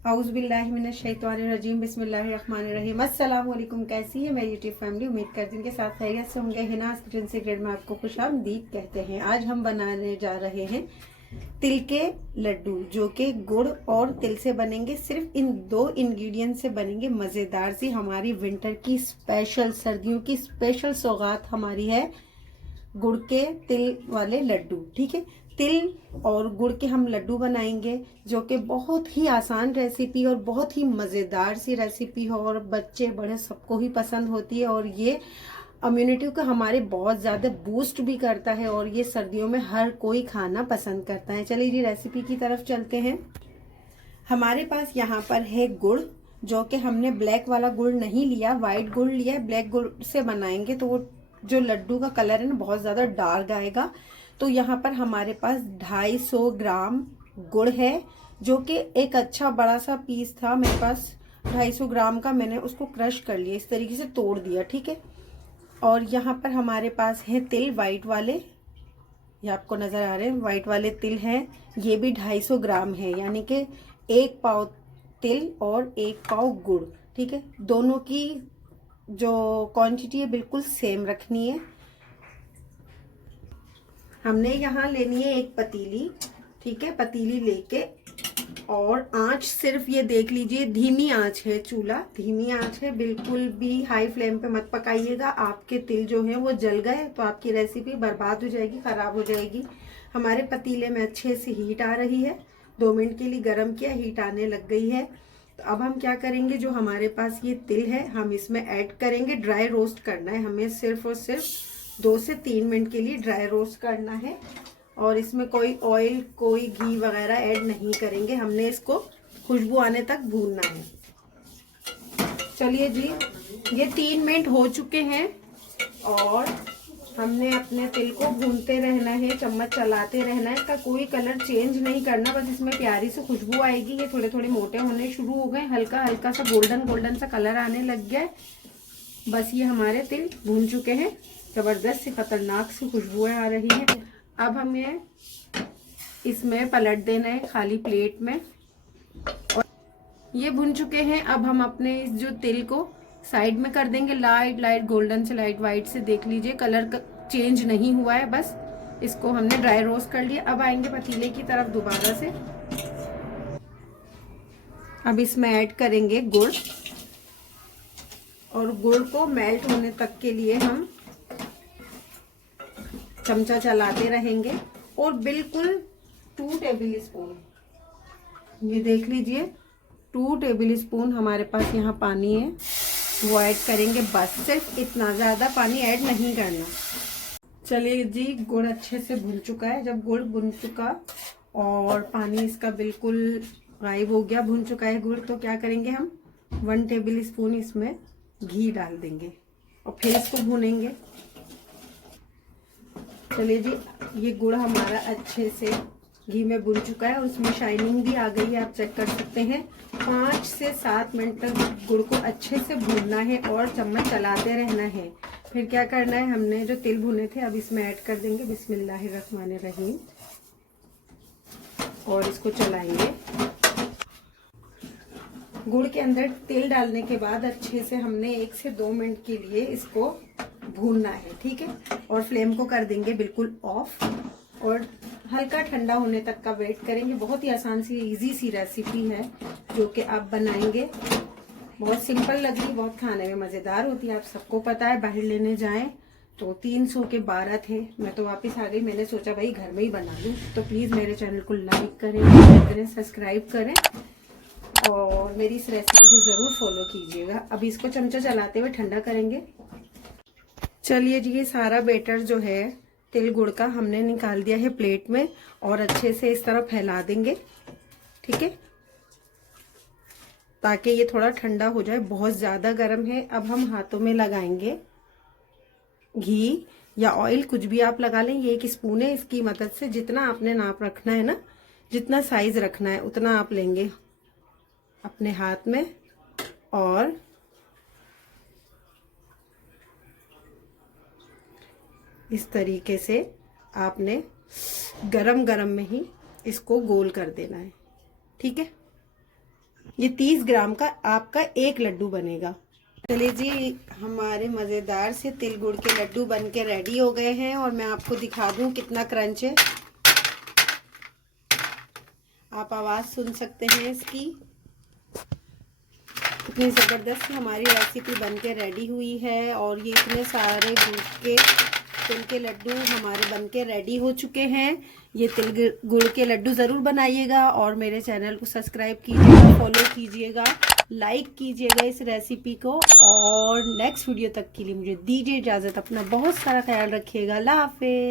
औज़ुबिल्लाहिमिनश्शैतानिर्रजीम बिस्मिल्लाहिर्रहमानिर्रहीम। अस्सलाम वालेकुम। कैसी है मेरी यूट्यूब फैमिली? उम्मीद करती हूँ कि साथ खैरियत से होंगे। हिनाज़ किचन सीक्रेट में आपको खुशामदीद कहते हैं। आज हम बनाने जा रहे हैं तिल के लड्डू, जो कि गुड़ और तिल से बनेंगे। सिर्फ इन दो इंग्रेडिएंट से बनेंगे मज़ेदार सी हमारी विंटर की स्पेशल, सर्दियों की स्पेशल सौगात हमारी है गुड़ के तिल वाले लड्डू। ठीक है, तिल और गुड़ के हम लड्डू बनाएंगे, जो कि बहुत ही आसान रेसिपी और बहुत ही मज़ेदार सी रेसिपी है और बच्चे बड़े सबको ही पसंद होती है। और ये इम्यूनिटी को हमारे बहुत ज़्यादा बूस्ट भी करता है और ये सर्दियों में हर कोई खाना पसंद करता है। चलिए जी रेसिपी की तरफ चलते हैं। हमारे पास यहाँ पर है गुड़, जो कि हमने ब्लैक वाला गुड़ नहीं लिया, वाइट गुड़ लिया है। ब्लैक गुड़ से बनाएंगे तो वो जो लड्डू का कलर है ना बहुत ज़्यादा डार्क आएगा। तो यहाँ पर हमारे पास 250 ग्राम गुड़ है, जो कि एक अच्छा बड़ा सा पीस था मेरे पास 250 ग्राम का। मैंने उसको क्रश कर लिया, इस तरीके से तोड़ दिया। ठीक है, और यहाँ पर हमारे पास है तिल वाइट वाले, ये आपको नज़र आ रहे हैं वाइट वाले तिल हैं। ये भी 250 ग्राम है, यानी कि 1 पाव तिल और 1 पाव गुड़। ठीक है, दोनों की जो क्वांटिटी है बिल्कुल सेम रखनी है। हमने यहाँ लेनी है एक पतीली। ठीक है, पतीली लेके और आंच सिर्फ ये देख लीजिए धीमी आंच है, चूल्हा धीमी आंच है, बिल्कुल भी हाई फ्लेम पे मत पकाइएगा। आपके तिल जो है वो जल गए तो आपकी रेसिपी बर्बाद हो जाएगी, खराब हो जाएगी। हमारे पतीले में अच्छे से हीट आ रही है, 2 मिनट के लिए गर्म किया, हीट आने लग गई है। तो अब हम क्या करेंगे, जो हमारे पास ये तिल है हम इसमें ऐड करेंगे। ड्राई रोस्ट करना है हमें, सिर्फ और सिर्फ 2 से 3 मिनट के लिए ड्राई रोस्ट करना है। और इसमें कोई ऑयल, कोई घी वगैरह ऐड नहीं करेंगे, हमने इसको खुशबू आने तक भूनना है। चलिए जी, ये 3 मिनट हो चुके हैं और हमने अपने तिल को भूनते रहना है, चम्मच चलाते रहना है। इसका कोई कलर चेंज नहीं करना, बस इसमें प्यारी सी खुशबू आएगी। ये थोड़े थोड़े मोटे होने शुरू हो गए, हल्का हल्का सा गोल्डन गोल्डन सा कलर आने लग गया है। बस ये हमारे तिल भून चुके हैं, जबरदस्त सी खतरनाक सी खुशबुएं आ रही है। अब हमें इसमें पलट देना है खाली प्लेट में। और ये भुन चुके हैं, अब हम अपने इस जो तिल को साइड में कर देंगे। लाइट लाइट गोल्डन से लाइट वाइट से देख लीजिए, कलर का चेंज नहीं हुआ है, बस इसको हमने ड्राई रोस्ट कर लिया। अब आएंगे पतीले की तरफ दोबारा से। अब इसमें ऐड करेंगे गुड़ और गुड़ को मेल्ट होने तक के लिए हम चमचा चलाते रहेंगे। और बिल्कुल 2 टेबल स्पून, ये देख लीजिए 2 टेबल स्पून हमारे पास यहाँ पानी है, वो ऐड करेंगे। बस सिर्फ इतना, ज़्यादा पानी ऐड नहीं करना। चलिए जी, गुड़ अच्छे से भुन चुका है। जब गुड़ भुन चुका और पानी इसका बिल्कुल गायब हो गया, भुन चुका है गुड़, तो क्या करेंगे हम 1 टेबल स्पून इसमें घी डाल देंगे और फिर इसको भूनेंगे। चलिए जी, ये गुड़ हमारा अच्छे से घी में भुन चुका है और उसमें शाइनिंग भी आ गई है, आप चेक कर सकते हैं। 5 से 7 मिनट तक गुड़ को अच्छे से भूनना है और चम्मच चलाते रहना है। फिर क्या करना है, हमने जो तिल भुने थे अब इसमें ऐड कर देंगे बिस्मिल्लाहिर्रहमानिर्रहीम और इसको चलाएंगे। गुड़ के अंदर तेल डालने के बाद अच्छे से हमने 1 से 2 मिनट के लिए इसको भूनना है। ठीक है, और फ्लेम को कर देंगे बिल्कुल ऑफ और हल्का ठंडा होने तक का वेट करेंगे। बहुत ही आसान सी इजी सी रेसिपी है जो कि आप बनाएंगे। बहुत सिंपल लग रही, बहुत खाने में मज़ेदार होती है, आप सबको पता है। बाहर लेने जाएं तो 300 के 12 थे, मैं तो वापस आ गई। मैंने सोचा भाई घर में ही बना लूँ। तो प्लीज़ मेरे चैनल को लाइक करें, शेयर करें, सब्सक्राइब करें और मेरी इस रेसिपी को ज़रूर फॉलो कीजिएगा। अब इसको चमचा चलाते हुए ठंडा करेंगे। चलिए जी, ये सारा बेटर जो है तिल गुड़ का हमने निकाल दिया है प्लेट में और अच्छे से इस तरह फैला देंगे। ठीक है, ताकि ये थोड़ा ठंडा हो जाए, बहुत ज़्यादा गर्म है। अब हम हाथों में लगाएंगे घी या ऑयल, कुछ भी आप लगा लें। ये 1 स्पून है, इसकी मदद से जितना आपने नाप रखना है ना, जितना साइज रखना है उतना आप लेंगे अपने हाथ में और इस तरीके से आपने गरम गरम में ही इसको गोल कर देना है। ठीक है, ये 30 ग्राम का आपका एक लड्डू बनेगा। चलिए जी, हमारे मज़ेदार से तिल गुड़ के लड्डू बन के रेडी हो गए हैं और मैं आपको दिखा दूं कितना क्रंच है। आप आवाज़ सुन सकते हैं इसकी, कितनी ज़बरदस्त हमारी रेसिपी बन के रेडी हुई है। और ये इतने सारे दूध के तिल के लड्डू हमारे बन के रेडी हो चुके हैं। ये तिल गुड़ के लड्डू ज़रूर बनाइएगा और मेरे चैनल को सब्सक्राइब कीजिएगा, फॉलो कीजिएगा, लाइक कीजिएगा इस रेसिपी को। और नेक्स्ट वीडियो तक के लिए मुझे दीजिए इजाज़त। अपना बहुत सारा ख्याल रखिएगा। अल्लाह हाफिज़।